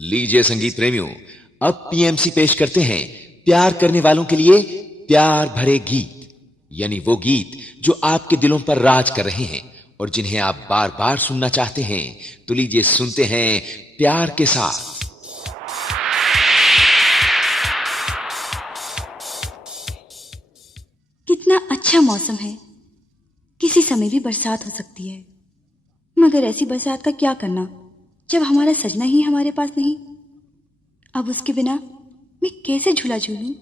लीजिए संगीत प्रेमियों, अब पीएमसी पेश करते हैं प्यार करने वालों के लिए प्यार भरे गीत, यानी वो गीत जो आपके दिलों पर राज कर रहे हैं और जिन्हें आप बार बार सुनना चाहते हैं। तो लीजिए सुनते हैं प्यार के साथ। कितना अच्छा मौसम है, किसी समय भी बरसात हो सकती है, मगर ऐसी बरसात का क्या करना जब हमारा सजना ही हमारे पास नहीं। अब उसके बिना मैं कैसे झूला झूलूं।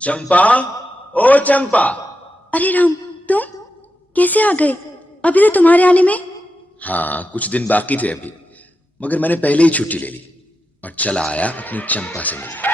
चंपा, ओ चंपा। अरे राम, तुम कैसे आ गए? अभी तो तुम्हारे आने में। हाँ, कुछ दिन बाकी थे अभी, मगर मैंने पहले ही छुट्टी ले ली और चला आया अपनी चंपा से मिलने।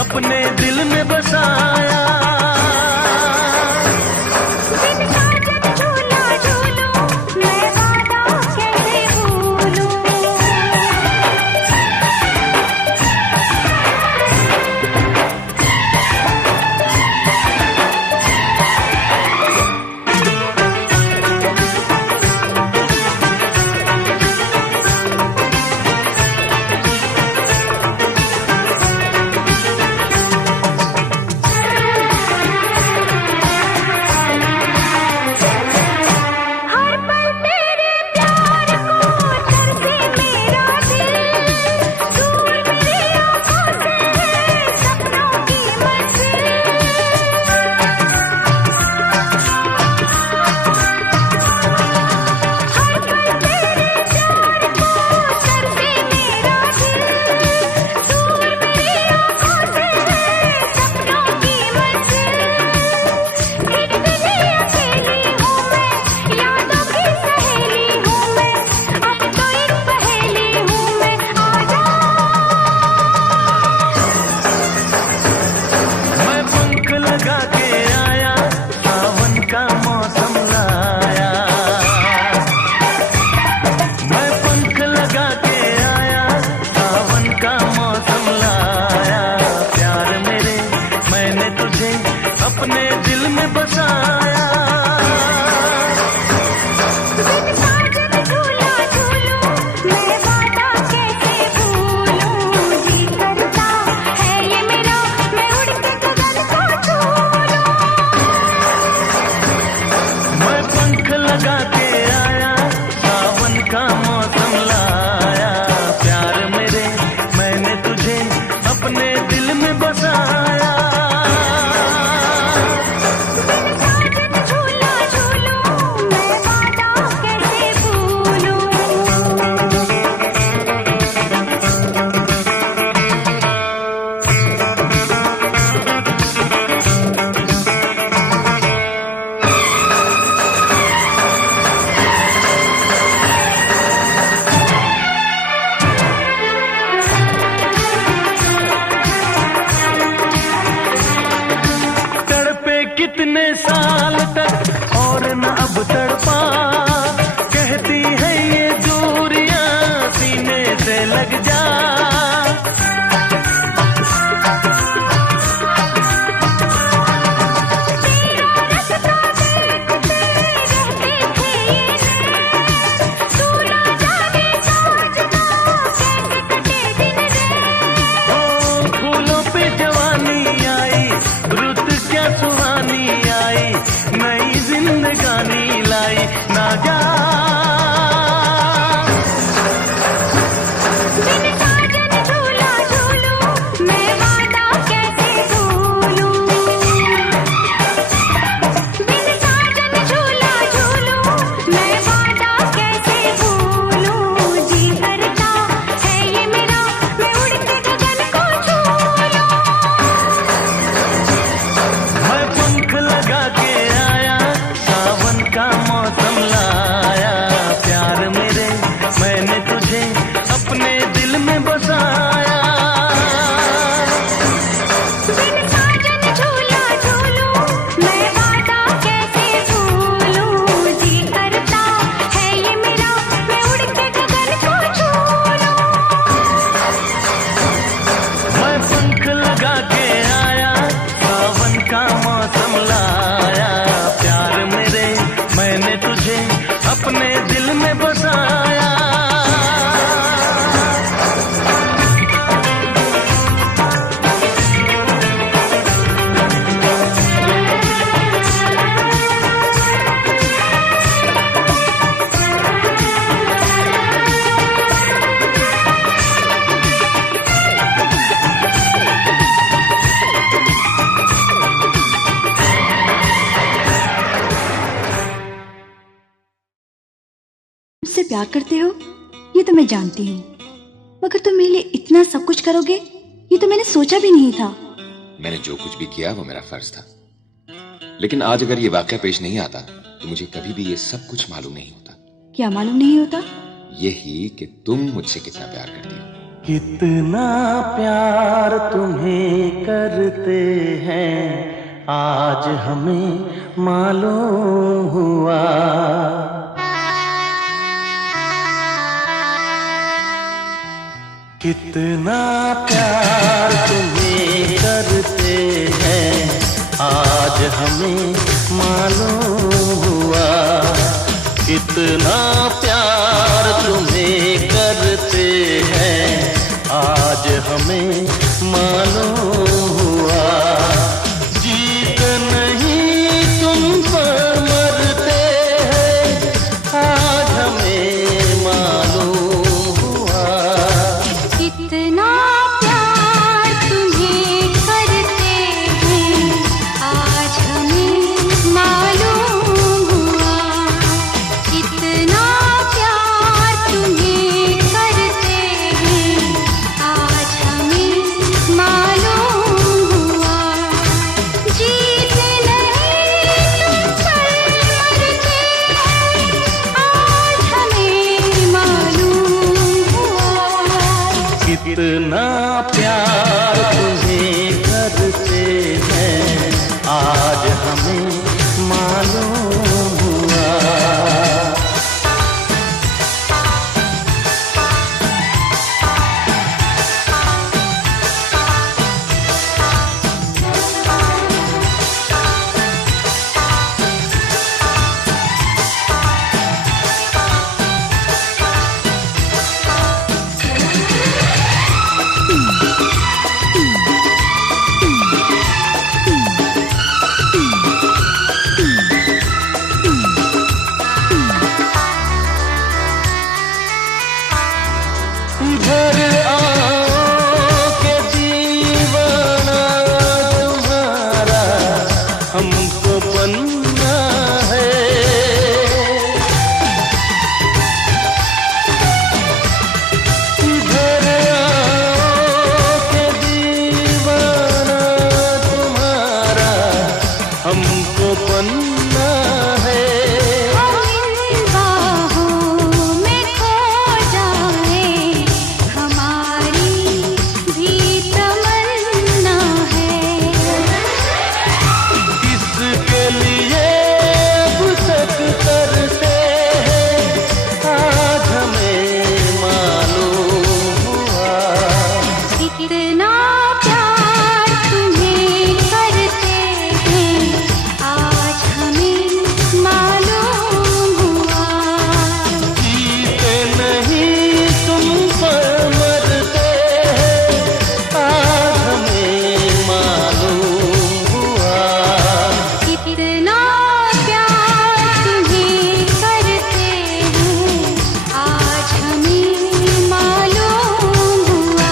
अपने दिल में बसाया। अपने दिल में बसाया। मैं पंख लगा के आया, सावन का मौसम लाया। प्यार मेरे, मैंने तुझे अपने दिल में बसाया। कितने साल तक और न अब तड़पा, कहती है ये दूरियां सीने से लग जा। फूलों पे जवानी आई, रुत क्या सुहानी आई, नई जिंदगानी लाई ना जा। प्यार करते हो ये तो मैं जानती हूँ, मगर तुम मेरे लिए इतना सब कुछ करोगे ये तो मैंने सोचा भी नहीं था। मैंने जो कुछ भी किया वो मेरा फर्ज था, लेकिन आज अगर ये वाकया पेश नहीं आता तो मुझे कभी भी ये सब कुछ मालूम नहीं होता। क्या मालूम नहीं होता? यही कि तुम मुझसे कितना प्यार करती हो। कितना प्यार तुम्हें करते हैं आज हमें मालूम हुआ। कितना प्यार तुम्हें करते हैं आज हमें मालूम हुआ। कितना प्यार तुम्हें करते हैं आज हमें मालूम हुआ। जीत नहीं तुम पर मरते हैं आज हमें मालूम हुआ। कितना प्यार तुम्हें करते हैं आज हमें मालूम हुआ। कितना प्यार तुम्हें करते हैं आज हमें मालूम हुआ। जीत नहीं तुम पर मरते हैं आज हमें मालूम हुआ। कितना प्यार तुम्हें करते हैं आज हमें मालूम हुआ। इधर आओ के दीवाना तुम्हारा हमको बनना है। इधर आओ के दीवाना तुम्हारा हमको बनना है। इन बाहों में खो जाए हमारी भी तमन्ना है। किसके लिए अब तक करते हैं आज हमें मालूम हुआ। कितना प्यार तुम्हें करते हैं आज हमें मालूम हुआ। जीते नहीं तुम पर मरते हैं आज हमें मालूम हुआ। कितना प्यार तुम्हें करते हैं आज हमें मालूम हुआ।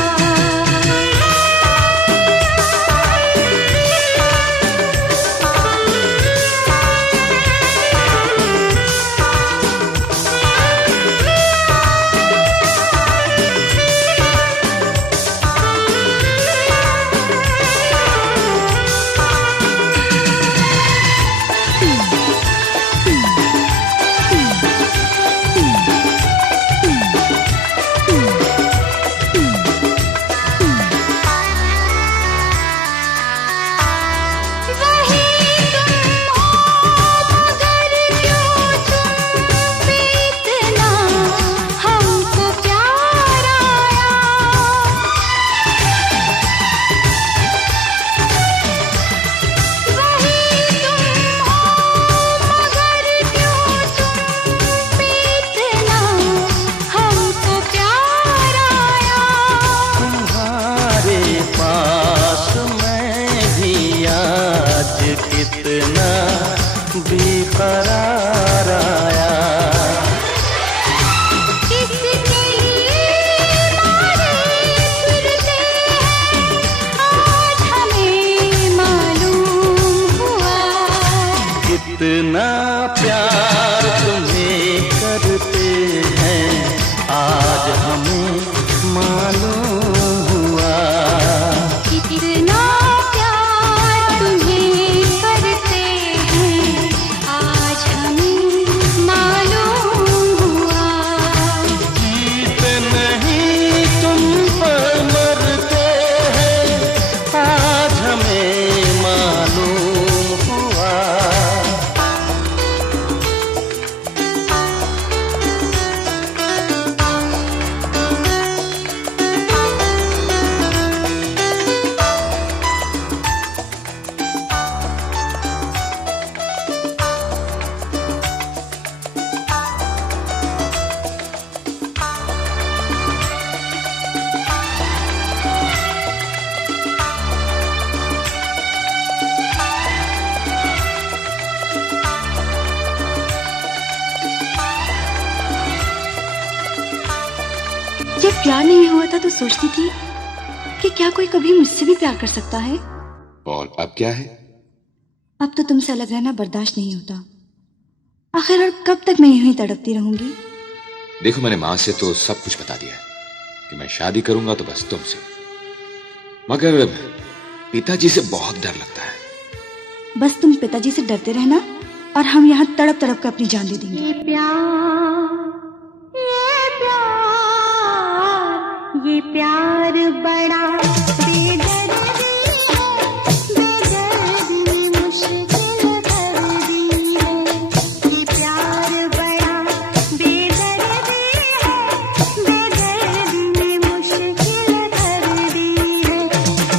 वही तुम हो मगर क्यों तुम पे इतना हमको प्यार आया। वही तुम हो मगर क्यों तुम पे इतना हमको प्यार आया। तुम्हारे पास मैं भी आज कितना बेकरार आया। किसके लिए मारे फिरते हैं आज हमें मालूम हुआ। कितना प्यार तुम्हें करते हैं प्यार नहीं हुआ था तो सोचती थी कि क्या कोई कभी मुझसे भी प्यार कर सकता है। और अब क्या है? अब तो तुमसे अलग रहना बर्दाश्त नहीं होता। आखिर और कब तक मैं यूं ही तड़पती रहूंगी? देखो, मैंने मां से तो सब कुछ बता दिया है कि मैं शादी करूंगा तो बस तुमसे, मगर पिताजी से बहुत डर लगता है। बस तुम पिताजी से डरते रहना और हम यहाँ तड़प तड़प कर अपनी जान दे देंगे। ये प्यार बड़ा बेदर्दी है, बेदर्दी मुश्किल कर दी है। ये प्यार बड़ा बेदर्दी है, बेदर्दी मुश्किल कर दी है।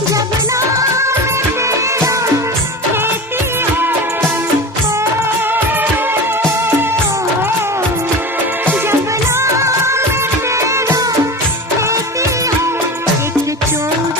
जब नाम तेरा लेती है, जब नाम तेरा लेती है, एक चोट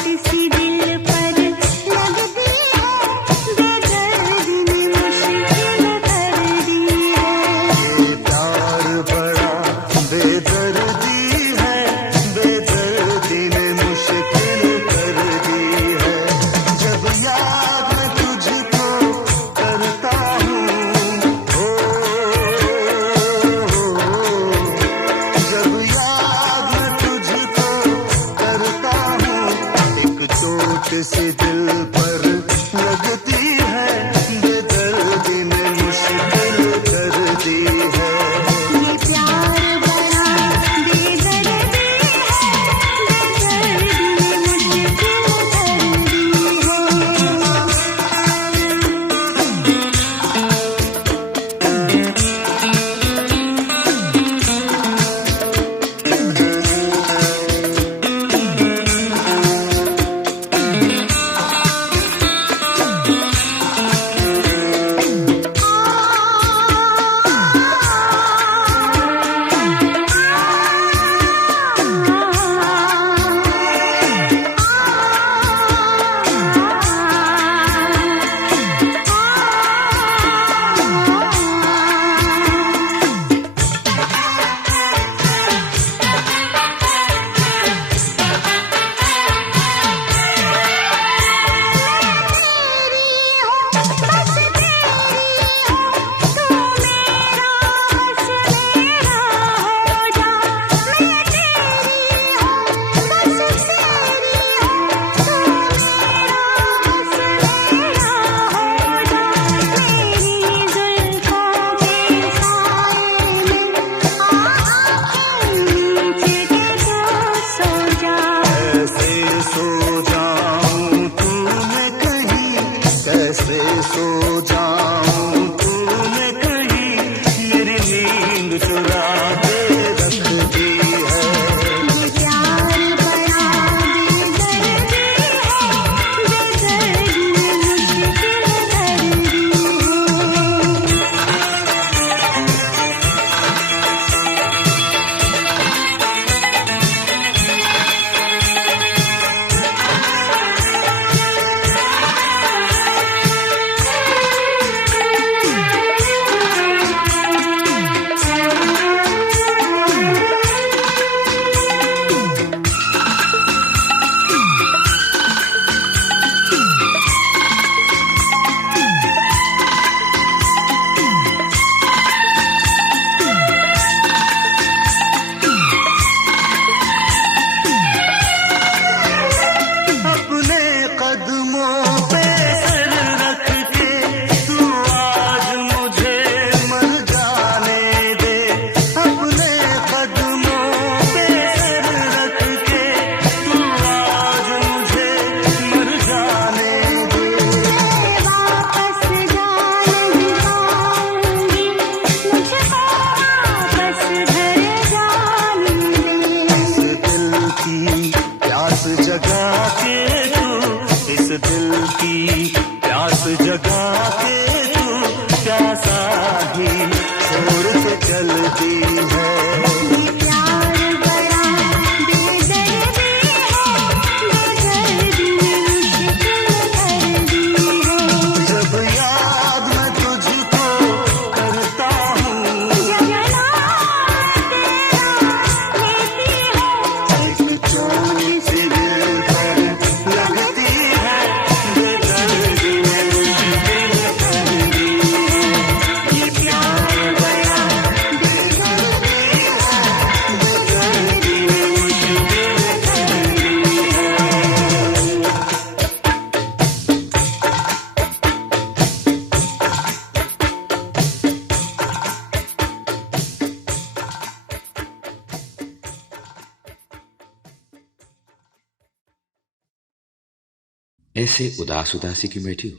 ऐसे उदास उदासी क्यों बैठी हो?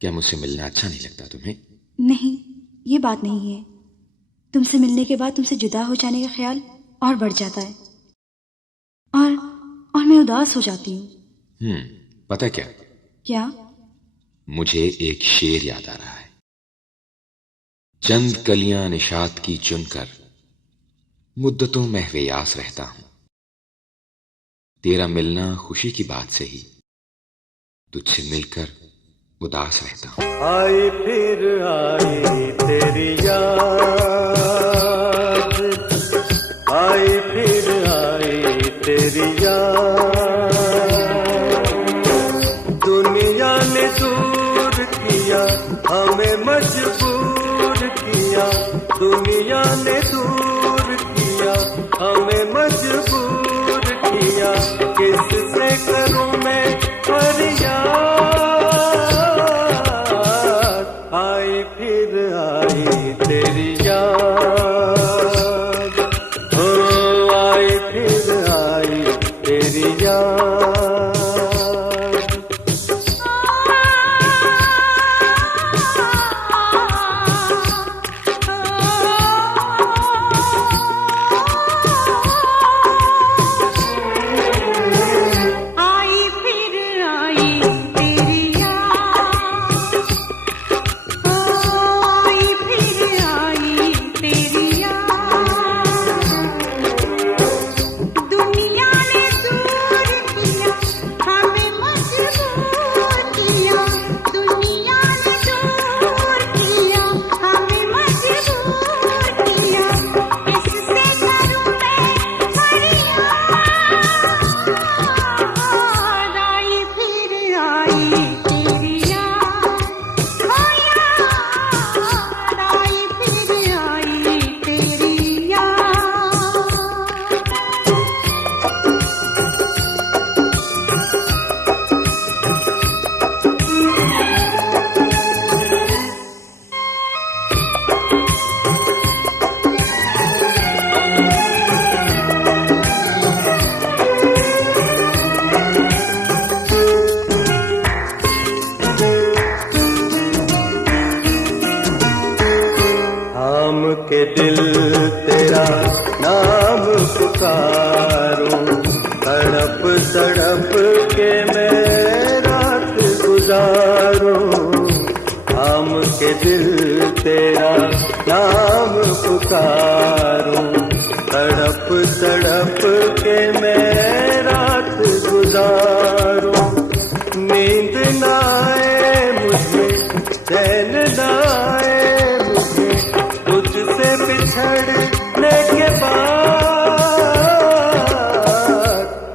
क्या मुझसे मिलना अच्छा नहीं लगता तुम्हें? नहीं, ये बात नहीं है। तुमसे मिलने के बाद तुमसे जुदा हो जाने का ख्याल और बढ़ जाता है और मैं उदास हो जाती हूँ। पता क्या? क्या? मुझे एक शेर याद आ रहा है। चंद कलियां निशात की चुनकर मुद्दतों महवेयास रहता हूं, तेरा मिलना खुशी की बात से ही तुझसे मिलकर उदास रहता हूं। आई फिर आई तेरी याद, आई फिर आई तेरी याद, दुनिया ने दूर किया हमें मजबूर किया, दुनिया ने दूर किया हमें मजबूर किया, किससे करूं मैं फरियाद, आई फिर आई तेरी याद, हो आई फिर आई तेरी याद। आई फिर आई तेरी याद, आई फिर आई तेरी याद, दुनिया ने दूर किया हमें मजबूर किया, दुनिया ने दूर किया हमें मजबूर किया, इससे करूं मैं फरियाद, आई फिर आई तेरी याद, ओ याद, आई फिर आई तेरी याद। थाम के दिल तेरा नाम पुकारूं, तड़प तड़प के मैं रात गुजारूं, थाम के दिल तेरा नाम पुकारूं, तड़प तड़प के मैं रात गुजारूं, नींद ना आए मुझे, चैन ना आए मुझे, तुझसे बिछड़ने के बाद,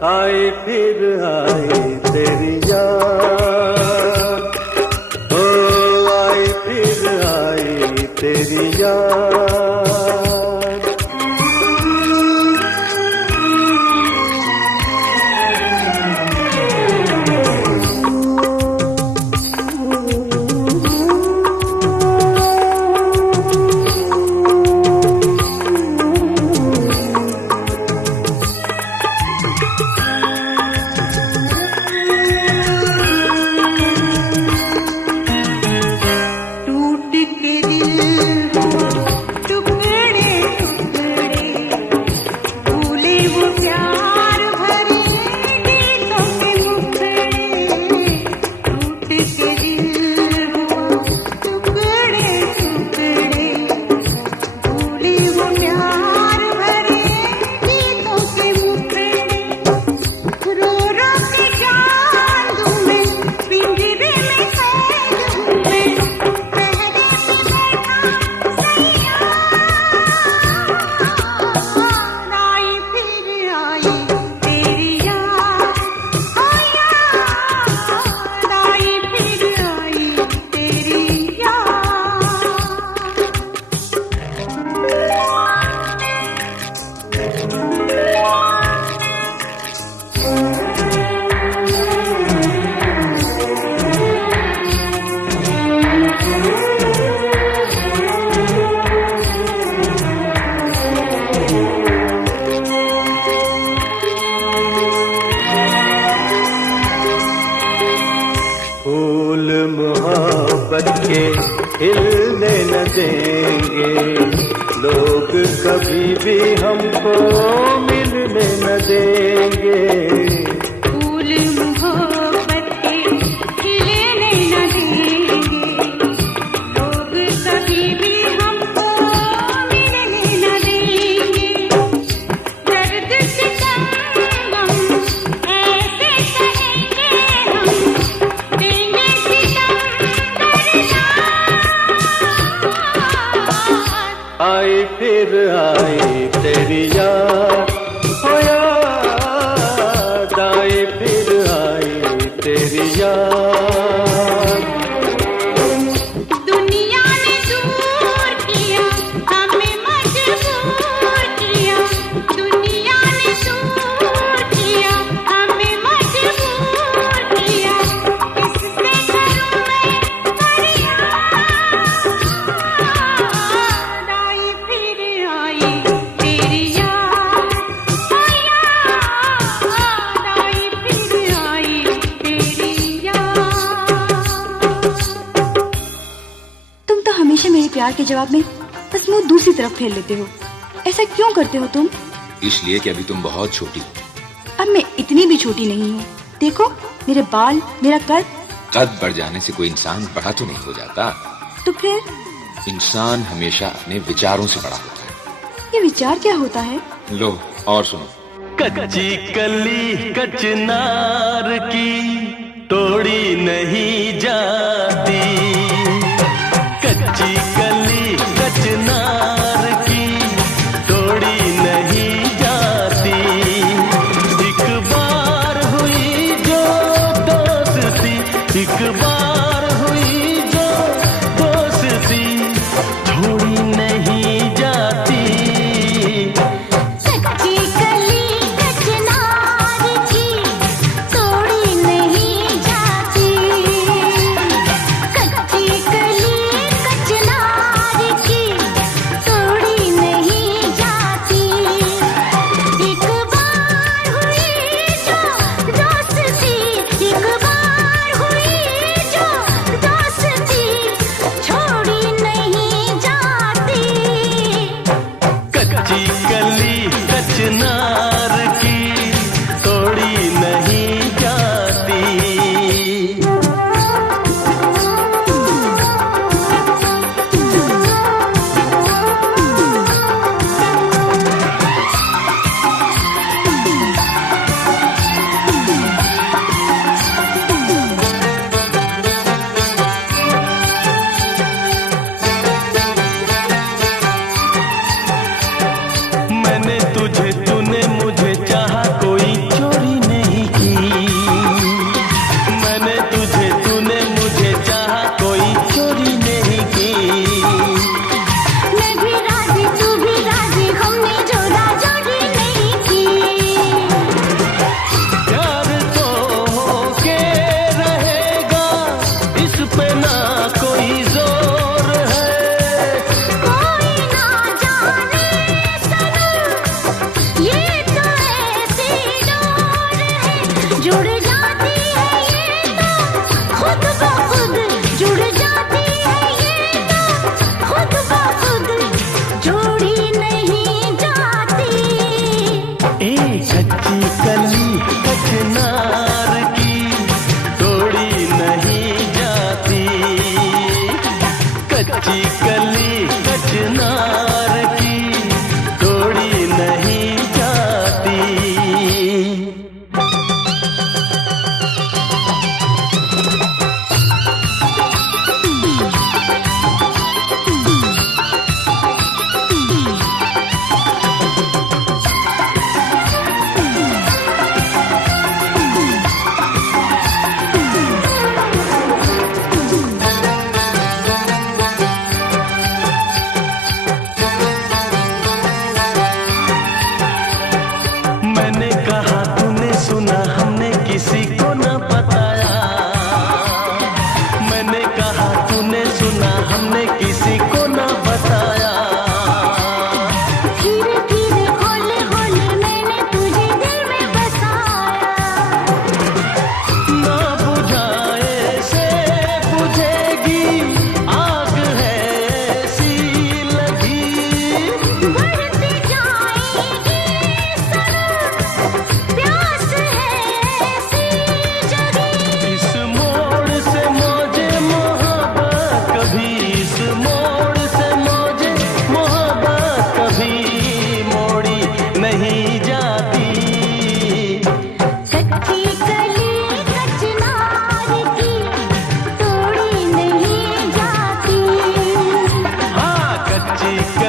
आई फिर आई तेरी याद, ओ आई फिर आई तेरी याद। टूट के दिल हुआ टुकड़ा देंगे, लोग कभी भी हमको मिलने न देंगे। फूल मोहब्बत के खिलने न देंगे, लोग कभी भी हमको मिलने न देंगे। दर्द सितम हम ऐसे सहेंगे, हम देंगे सितम दर्द। आई फिर आई तेरी याद, हो याद आई फिर आई तेरी याद। दुनिया ने दूर किया, हमें मजबूर किया। दुनिया ने दूर किया, हमें मजबूर किया। इससे करूं मैं फरियाद, आई फिर आई तेरी याद, ओ याद आई फिर आई तेरी याद। तुम तो हमेशा मेरे प्यार के जवाब में बस मुंह दूसरी तरफ फेर लेते हो। ऐसा क्यों करते हो तुम? इसलिए कि अभी तुम बहुत छोटी हो। अब मैं इतनी भी छोटी नहीं हूँ। देखो मेरे बाल, मेरा कद। कद बढ़ जाने से कोई इंसान बड़ा तो नहीं हो जाता। तो फिर इंसान हमेशा अपने विचारों से बड़ा होता है। ये विचार क्या होता है? लो और सुनो। कच्ची कली कचनार की तोड़ी नहीं जाती, कच्ची कली कचनार की तोड़ी नहीं जाती। एक बार हुई जो दोस्ती, एक बार हुई जो दोस्ती, छोड़ी नहीं जाती। कच्ची कली कचनार की तोड़ी नहीं जाती,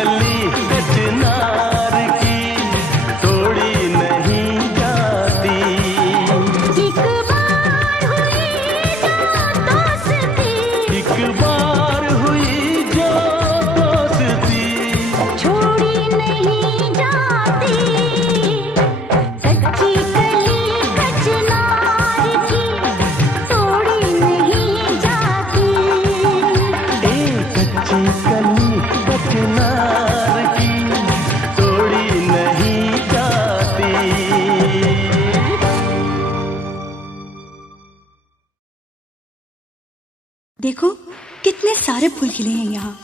कली कचनार की तोड़ी नहीं जाती। एक बार हुई जो दोस्ती, एक बार हुई जो दोस्ती छोड़ी नहीं जाती। कच्ची कली कचनार की तोड़ी नहीं जाती। एक कच्ची कली कचनार की तोड़ी नहीं जाती। देखो कितने सारे फूल खिले हैं यहाँ।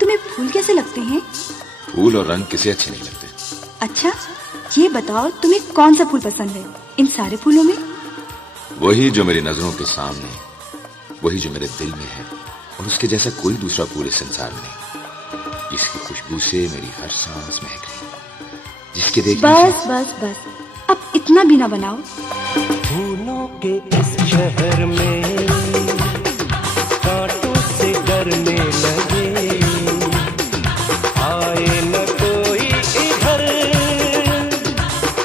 तुम्हें फूल कैसे लगते हैं? फूल और रंग किसे अच्छे नहीं लगते? अच्छा, ये बताओ तुम्हें कौन सा फूल पसंद है इन सारे फूलों में? वही जो मेरी नजरों के सामने, वही जो मेरे दिल में है, और उसके जैसा कोई दूसरा फूल इस संसार में नहीं। इसकी खुशबू से मेरी हर सांस महक रही, जिसके देखने बस बस बस, अब इतना भी ना बनाओ। फूलों के इस शहर में कांटों से डरने लगे। आए न कोई इधर,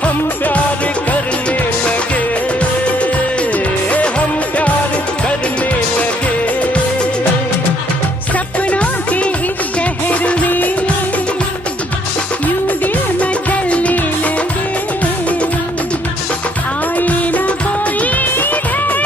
हम प्यार करने लगे, हम प्यार करने लगे। सपनों के इस शहर में यूं दिल मचलने लगे। आए ना कोई इधर,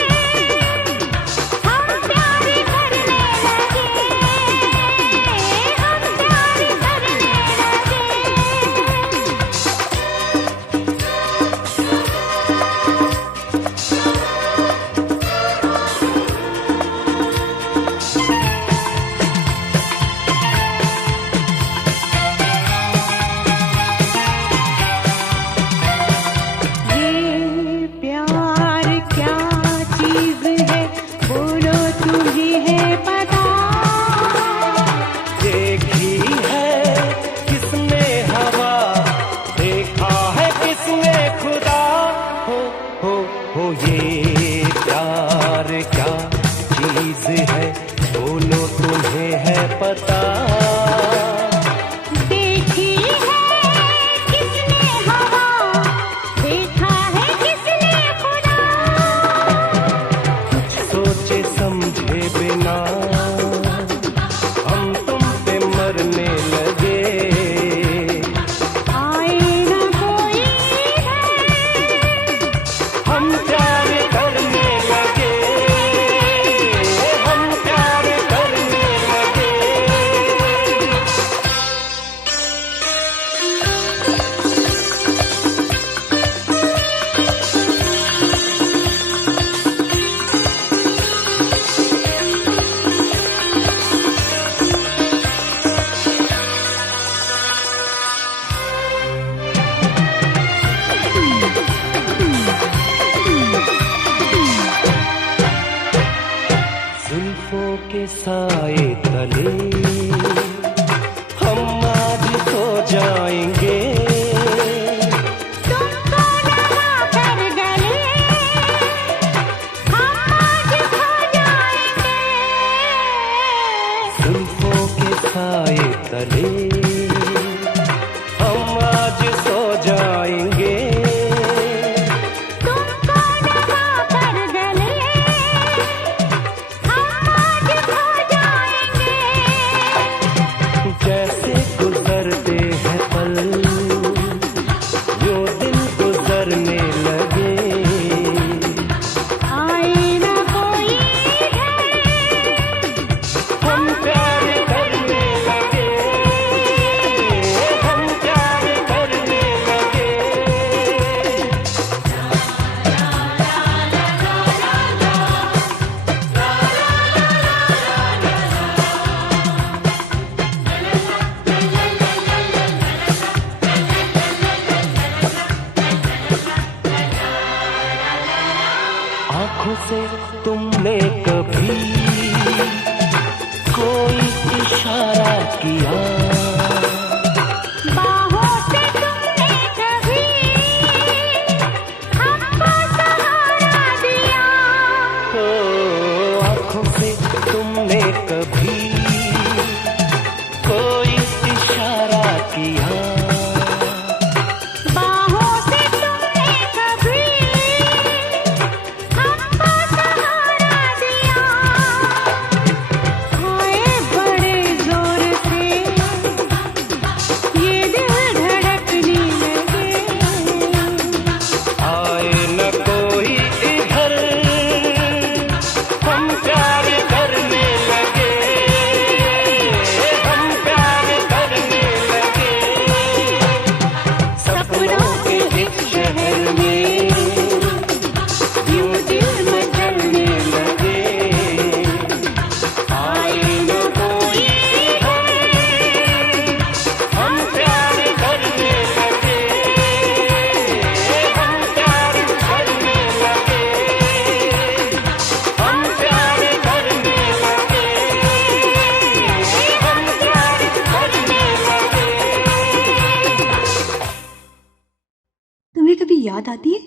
याद आती है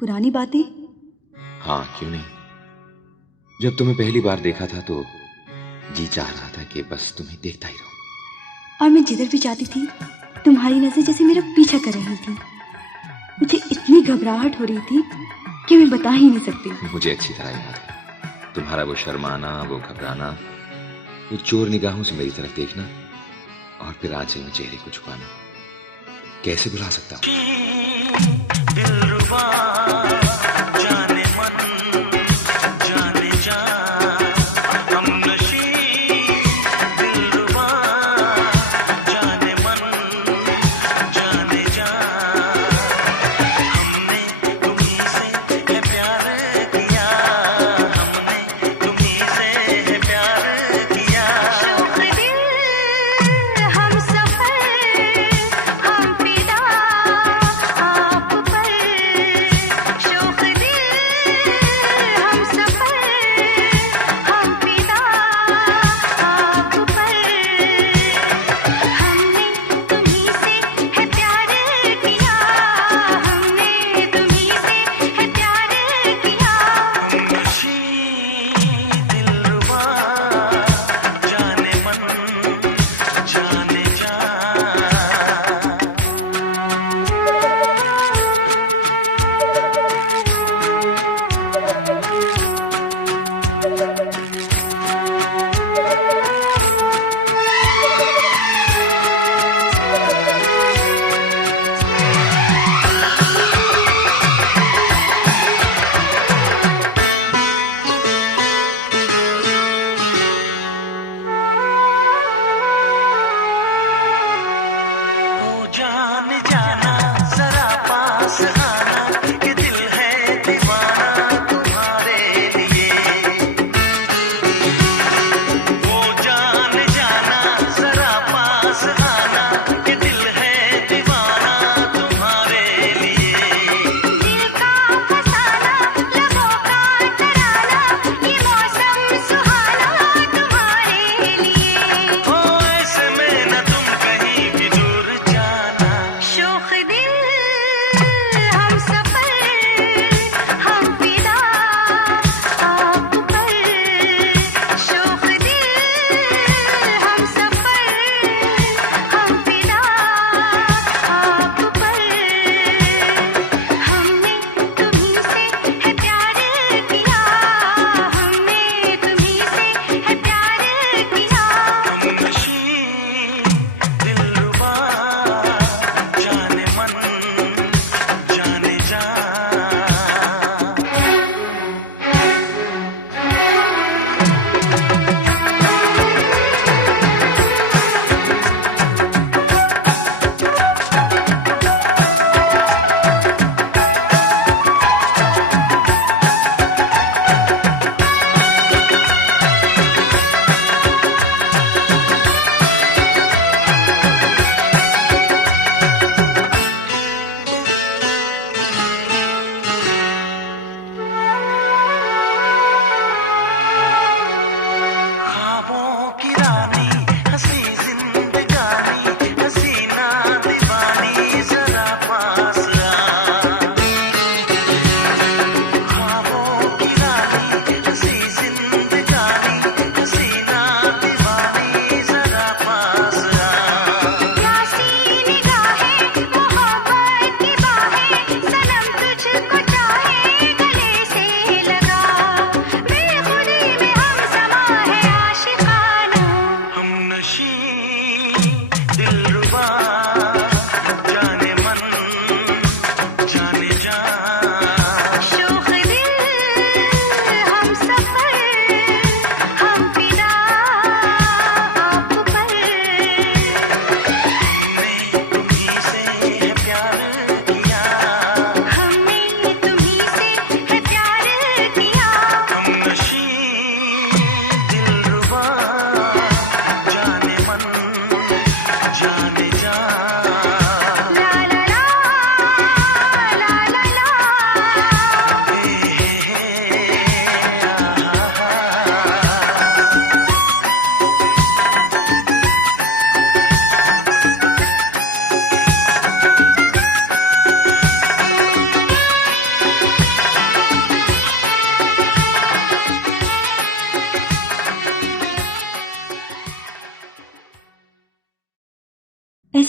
पुरानी बातें? हाँ, क्यों नहीं। जब तुम्हें पहली बार देखा था तो जी चाह रहा था कि बस तुम्हें देखता ही रहूं। और मैं जिधर भी जाती थी तुम्हारी नजर जैसे मेरा पीछा कर रही थी। मुझे इतनी घबराहट हो रही थी कि मैं बता ही नहीं सकती। मुझे अच्छी तरह याद है तुम्हारा वो शर्माना, वो घबराना, वो चोर निगाहों से मेरी तरफ देखना और फिर आंचल में चेहरे को छुपाना। कैसे भुला सकता हूँ। दिलरुबा जाने मन जाने जा हमनशी दिलरुबा जाने मन जाने जा हमने तुम्हीं से है प्यार किया हमने तुम्हीं से है प्यार किया शुभ दिल हम सफर हम फिदा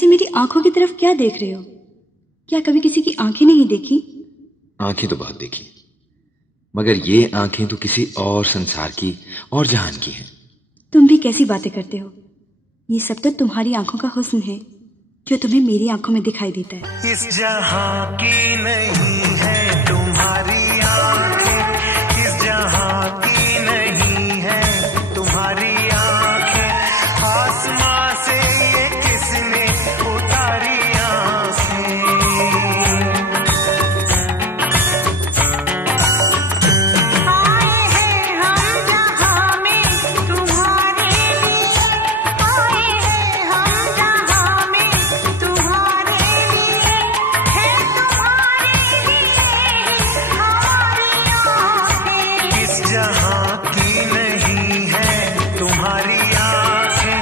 ऐसे मेरी आंखों की तरफ क्या देख रहे हो? क्या कभी किसी की आंखें नहीं देखी? आंखें तो बहुत देखी, मगर ये आंखें तो किसी और संसार की और जहान की हैं। तुम भी कैसी बातें करते हो? ये सब तो तुम्हारी आंखों का हुस्न है जो तुम्हें मेरी आंखों में दिखाई देता है। इस जहां की नहीं है तुम्हारी आंखें, इस जहां की नहीं है तुम्हारी आंखें, आसमां से ये किसने उतारी आंखें। आए हैं हम जहां में तुम्हारे लिए, आए हैं हम जहां में तुम्हारे लिए, है तुम्हारे लिए हमारी आंखें। इस जहां की नहीं है तुम्हारी आंखें,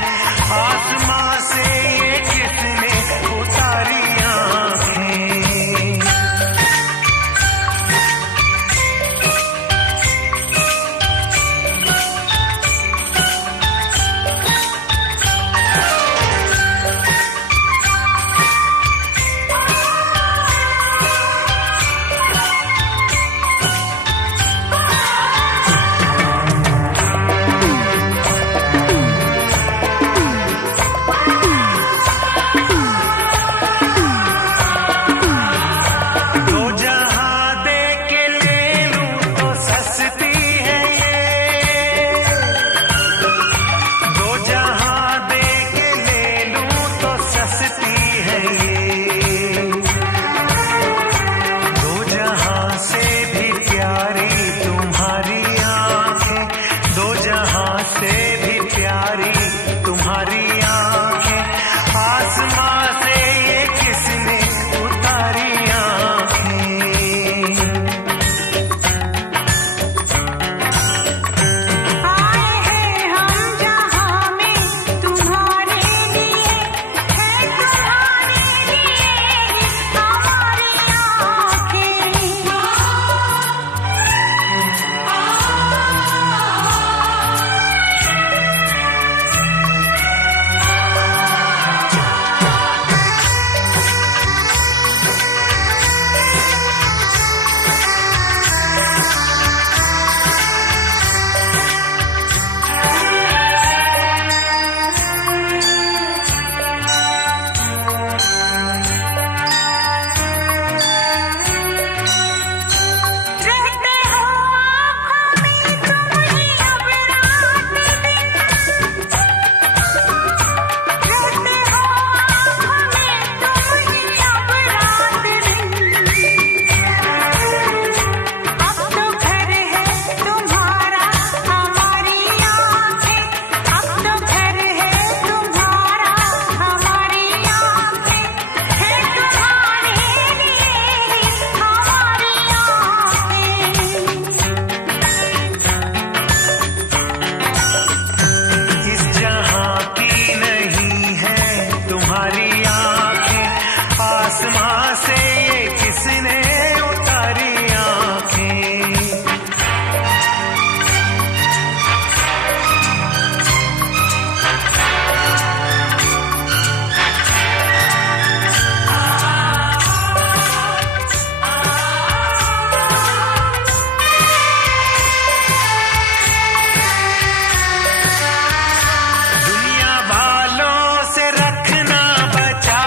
आसमां से ये किसने उतारी आंखें। दो जहां दे के ले लूं तो सस्ती है ये, दो जहां दे के ले लूं तो सस्ती है ये, दो जहां से भी प्यारी तुम्हारी आंखें, दो जहां से भी प्यारी तुम्हारी आंखें, आसमां से ये किसने उतारी आंखें। आए हैं हम जहां में तुम्हारे लिए, है तुम्हारे लिए हमारी आंखें। रहते हो आँखों में तुम ही अब रात दिन, रहते हो आँखों में तुम ही अब रात दिन, अब तो घर है तुम्हारा हमारी आंखें, अब तो घर है तुम्हारा हमारी आंखें, है तुम्हारे लिए हमारी आंखें। इस जहां की नहीं है तुम्हारी आंखें, आसमां से ये किसने उतारी आंखें। दुनिया वालों से रखना बचा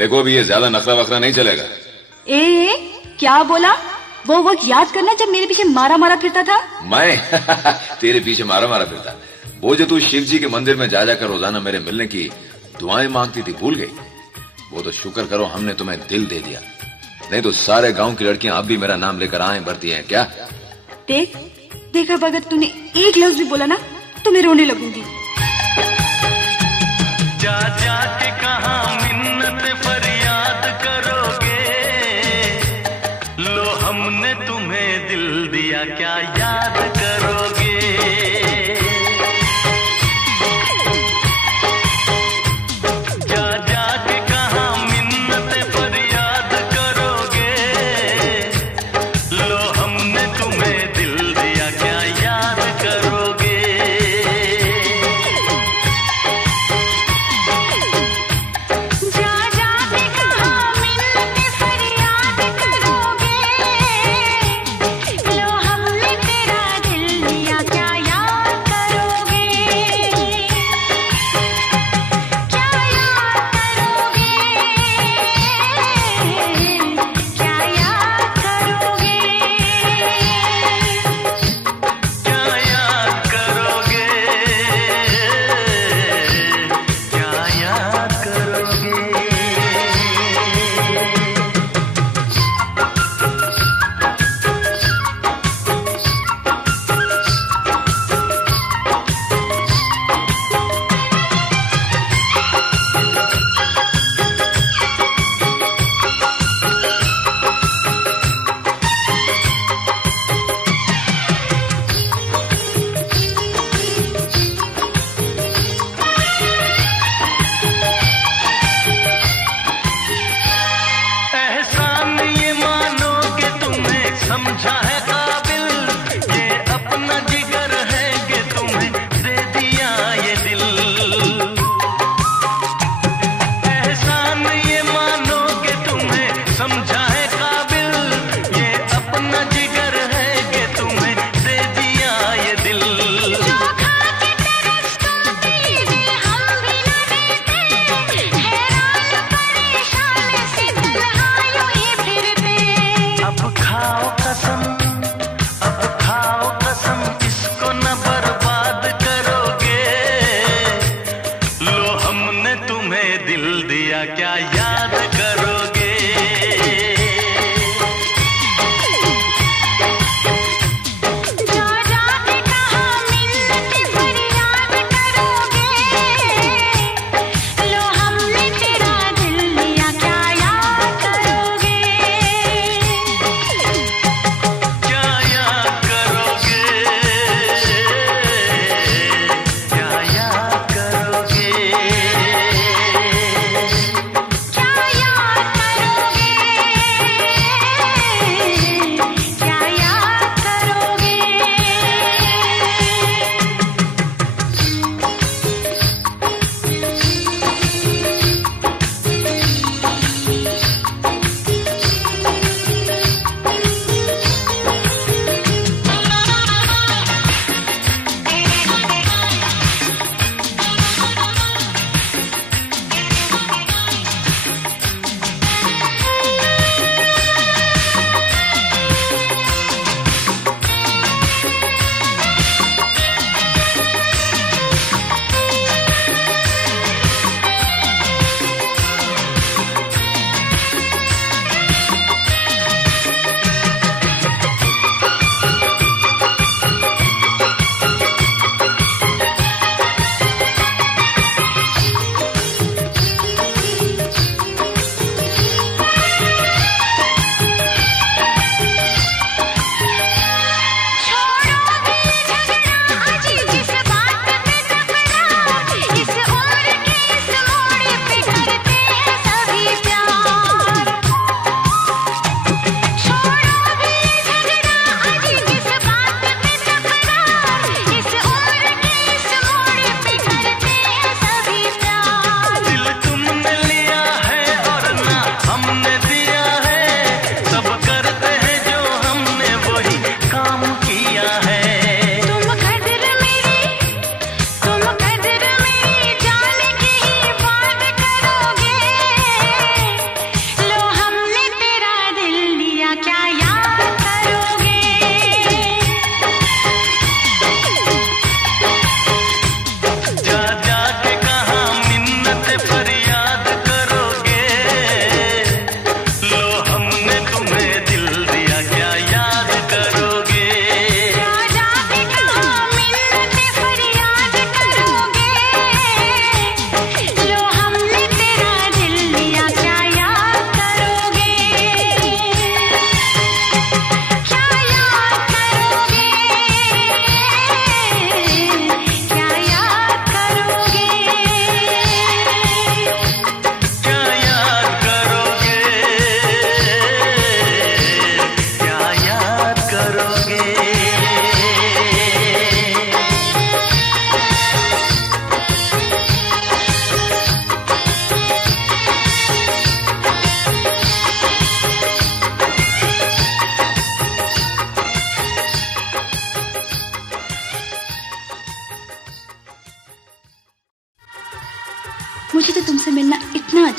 देखो अभी ये ज्यादा नखरा वखरा नहीं चलेगा। ए क्या बोला? वो वक्त याद करना जब मेरे पीछे मारा मारा फिरता था। मैं तेरे पीछे मारा मारा फिरता? वो जो तू शिव जी के मंदिर में जा जाकर रोजाना मेरे मिलने की दुआएं मांगती थी, भूल गई? वो तो शुक्र करो हमने तुम्हें दिल दे दिया, नहीं तो सारे गांव की लड़कियां अब भी मेरा नाम लेकर आए भरती हैं क्या? देख अब अगर तूने एक लफ्ज भी बोला ना तो मैं रोने लगूंगी। जा जा के कहाँ मिन्नत फरियाद करोगे, लो हमने तुम्हें दिल दिया क्या याद करोगे। जा जा के कहाँ मिन्नत फरियाद करोगे, लो हमने तुम्हें दिल दिया क्या याद करोगे। जा जा के कहाँ मिन्नत फरियाद करोगे, लो हमने तेरा दिल दिया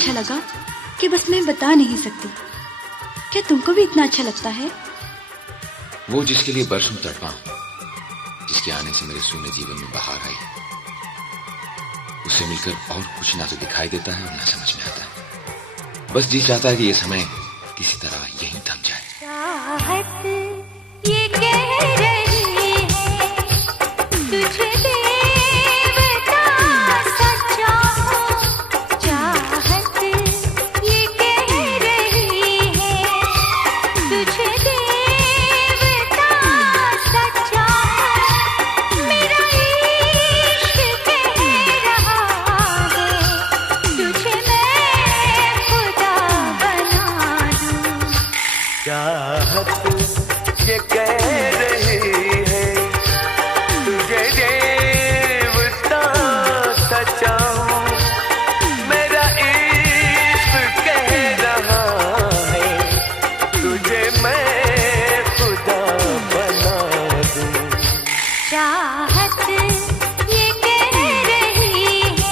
अच्छा लगा कि बस मैं बता नहीं सकती। क्या तुमको भी इतना अच्छा लगता है? वो जिसके लिए बरसों तड़पा हूं, जिसके आने से मेरे सूने जीवन में बहार आई, उससे मिलकर और कुछ ना तो दिखाई देता है और ना समझ में आता है। बस जी चाहता है कि ये समय किसी तरह यहीं थम जाए। चाहत ये कह रही है तुझे देवता सच्चा हूँ। चाहत ये कह रही है तुझे देवता सच्चा हूँ। मेरा इश्क कह रहा है तुझे मैं खुदा बना दूँ। चाहत ये कह रही है तुझे देवता सच्चा हूँ। मेरा इश्क कह रहा है तुझे मैं खुदा बना दूँ। चाहत ये कह रही है।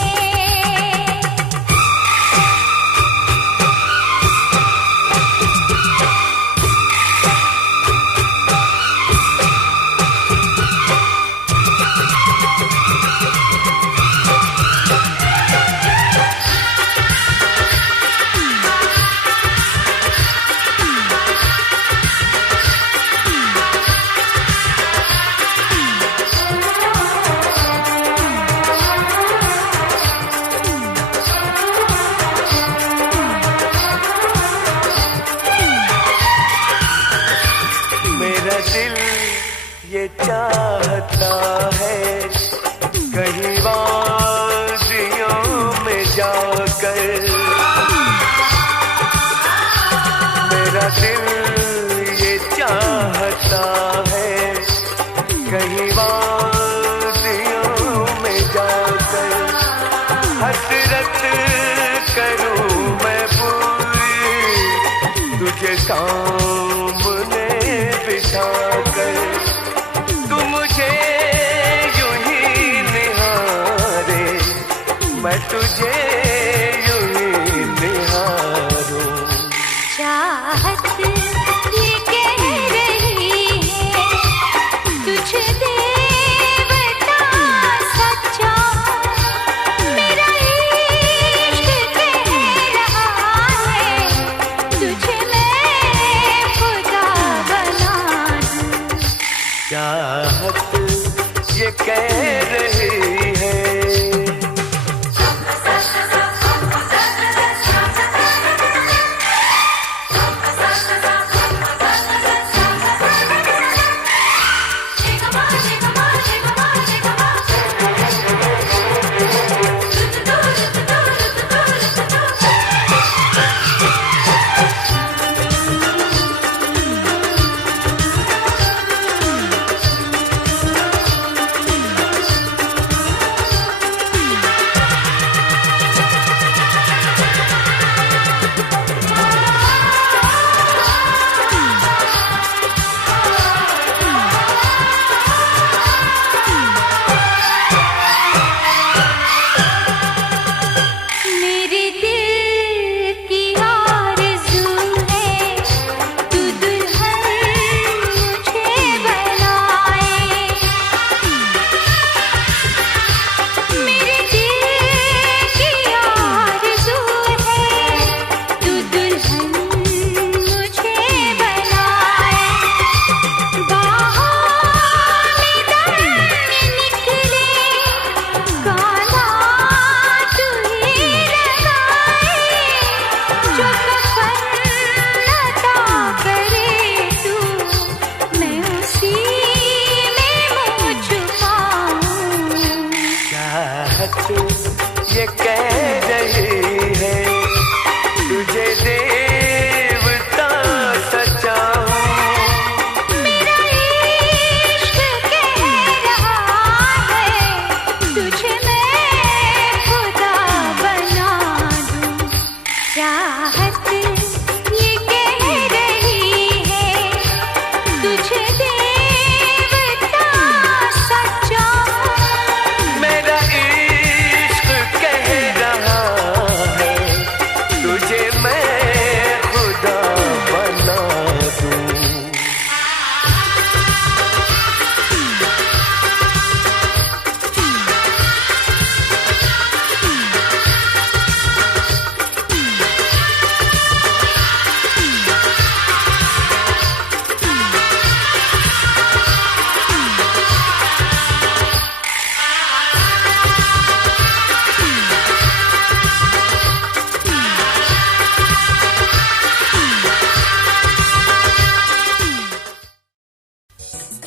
मेरा दिल ये चाहता है कहीं वादियों में जाकर। मेरा दिल ये चाहता है कहीं वादियों में जाकर। हसरत करूं मैं पूरी तुझे सामने बिठाकर। तू मुझे यूं ही निहारे, मैं तुझे यूं ही निहारूं। चाहत ये कह रही है तुझे देवता सच्चा हूँ। मेरा इश्क कह रहा है तुझे मैं खुदा बना दूँ। चाहत ये कह रही है।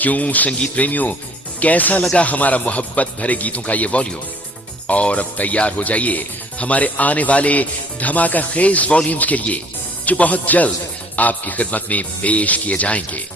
क्यों संगीत प्रेमियों, कैसा लगा हमारा मोहब्बत भरे गीतों का ये वॉल्यूम? और अब तैयार हो जाइए हमारे आने वाले धमाका खेज वॉल्यूम्स के लिए, जो बहुत जल्द आपकी खिदमत में पेश किए जाएंगे।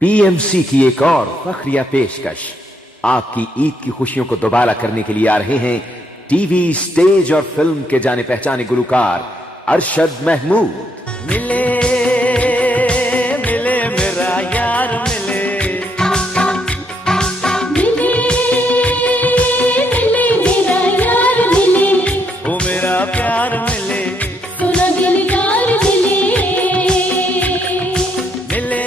पीएमसी की एक और फखरिया पेशकश। आपकी ईद की खुशियों को दोबारा करने के लिए आ रहे हैं टीवी, स्टेज और फिल्म के जाने पहचाने गुलकार अरशद महमूद। मिले मिले मेरा यार मिले, मिले मिले मेरा यार मिले, वो मेरा प्यार मिले, सोना दिलदार मिले, मिले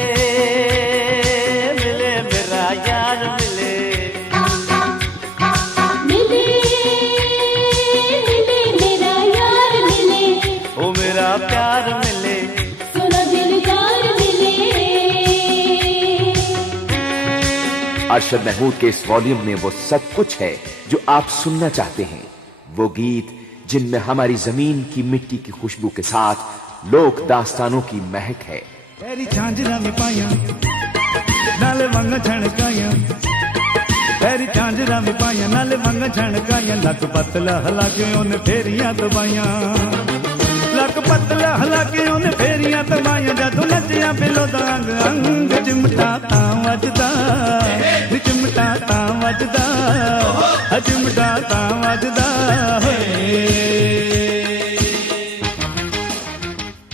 मिले मेरा यार मिले, मिले मिले मेरा यार मिले, वो मेरा प्यार मिले। सोना दिलदार मिले। अरशद महमूद के इस वॉल्यूम में वो सब कुछ है जो आप सुनना चाहते हैं। वो गीत जिनमें हमारी जमीन की मिट्टी की खुशबू के साथ लोक दास्तानों की महक है। तेरी झांझरा में पाया नाले मंगा झणकाया, तेरी झांझरा में पाया नाले मंगा झणकाया, लक पतला हला के उन्हें फेरियां दबाया, लक पतला हला के उन्हें फेरियां दबाया, जदों नचिया बिलो दांग अंग चिमटा तां वजदा, चिमटा तां वजदा, चिमटा तां वजदा।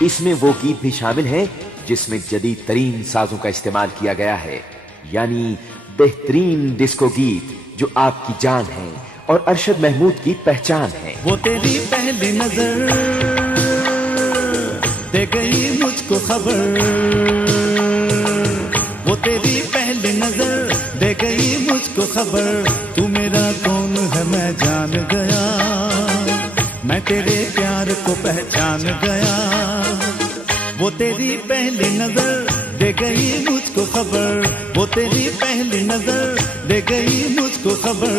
इसमें वो गीत भी शामिल हैं जिसमें जदीद तरीन साजों का इस्तेमाल किया गया है, यानी बेहतरीन डिस्को गीत जो आपकी जान है और अरशद महमूद की पहचान है। वो तेरी पहली नजर दे गई मुझको खबर, वो तेरी पहली नजर दे गई मुझको खबर, तू मेरा कौन है मैं जान गया, मैं तेरे प्यार को पहचान गया, वो तेरी पहली नजर दे गई मुझको खबर, वो तेरी पहली नजर दे गई मुझको खबर।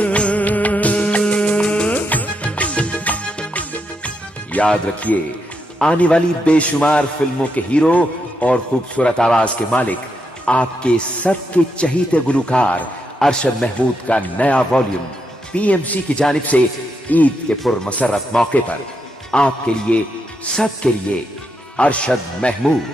याद रखिए, आने वाली बेशुमार फिल्मों के हीरो और खूबसूरत आवाज के मालिक आपके सबके चहीते गुलकार अरशद महमूद का नया वॉल्यूम पीएमसी की जानिब से ईद के पुरमसरत मौके पर आपके लिए, सबके लिए अरशद महमूद।